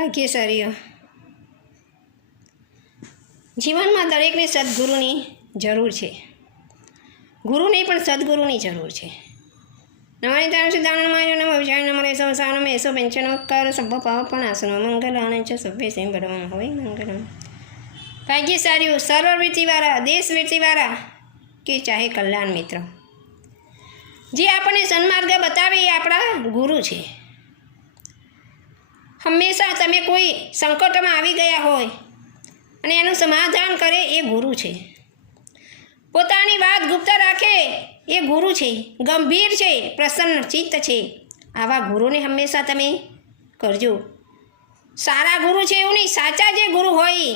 ભાગ્યશાળીઓ, જીવનમાં દરેકને સદગુરુની જરૂર છે. ગુરુ નહીં પણ સદગુરુની જરૂર છે. નમાની તાણ સિદ્ધાનમાય નમઃ વિજય નમઃ રેસો સાનમ એસો પંચનમસ્કાર સભ્ય પાવપનાસનો મંગલાને ચ સભ્ય સિંહ ભરવા હોય મંગલમ. ભાગ્યશાળીઓ, સર્વવૃત્તિવાળા, દેશવૃત્તિવાળા કે ચાહે કલ્યાણ મિત્ર, જે આપણને સન્માર્ગ બતાવે એ આપણા ગુરુ છે. હંમેશા તમે કોઈ સંકટમાં આવી ગયા હોય અને એનું સમાધાન કરે એ ગુરુ છે. પોતાની વાત ગુપ્ત રાખે એ ગુરુ છે. ગંભીર છે, પ્રસન્ન ચિત્ત છે. આવા ગુરુને હંમેશા તમે કરજો. સારા ગુરુ છે એવું નહીં, સાચા જે ગુરુ હોય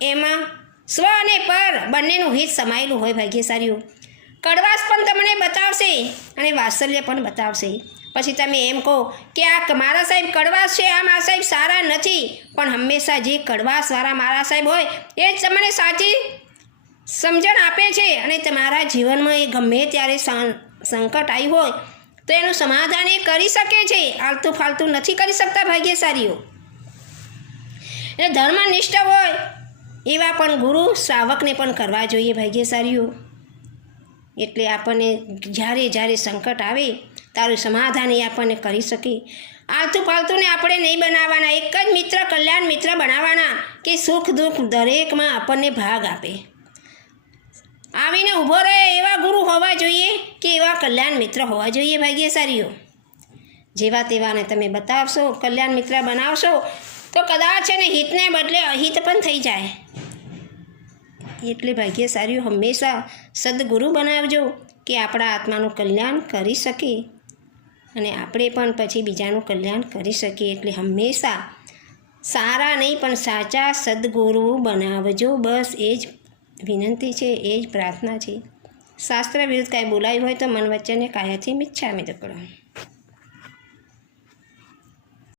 એમાં સ્વ અને પર બંનેનું હિત સમાયેલું હોય. ભાગ્યશાળીઓ, કડવાશ પણ તમને બતાવશે અને વાત્સલ્ય પણ બતાવશે. પછી તમે એમ કહો કે આ મારા સાહેબ કડવાશ છે, આ મારા સાહેબ સારા નથી, પણ હંમેશા જે કડવાશવાળા મારા સાહેબ હોય એ જ તમને સાચી સમજણ આપે છે અને તમારા જીવનમાં એ ગમે ત્યારે સંકટ આવ્યું હોય તો એનું સમાધાન એ કરી શકે છે. આલતુ ફાલતુ નથી કરી શકતા. ભાગ્યશાળીઓ, એટલે ધર્મનિષ્ઠ હોય એવા પણ ગુરુ શ્રાવકને પણ કરવા જોઈએ. ભાગ્યશાળીઓ, એટલે આપણને જ્યારે જ્યારે સંકટ આવે તારું સમાધાન એ આપણને કરી શકે. આલતુ ફાલતુને આપણે નહીં બનાવવાના. એક જ મિત્ર, કલ્યાણ મિત્ર બનાવવાના કે સુખ દુઃખ દરેકમાં આપણને ભાગ આપે, આવીને ઊભો રહે એવા ગુરુ હોવા જોઈએ કે એવા કલ્યાણ મિત્ર હોવા જોઈએ. ભાગ્યશાળીઓ, જેવા તેવાને તમે બતાવશો, કલ્યાણ મિત્ર બનાવશો તો કદાચ એને હિતને બદલે અહિત પણ થઈ જાય. એટલે ભાગ્યશાળીઓ, હંમેશા સદગુરુ બનાવજો કે આપણા આત્માનું કલ્યાણ કરી શકે અને આપણે પણ પછી બીજાનું કલ્યાણ કરી શકીએ. એટલે હંમેશા સારા નહીં પણ સાચા સદગુરુ બનાવજો. બસ એ જ વિનંતી છે, એ જ પ્રાર્થના છે. શાસ્ત્ર વિરુદ્ધ કાંઈ બોલાયું હોય તો મન વચ્ચેને કાયાથી મિચ્છામિ દુક્કડમ.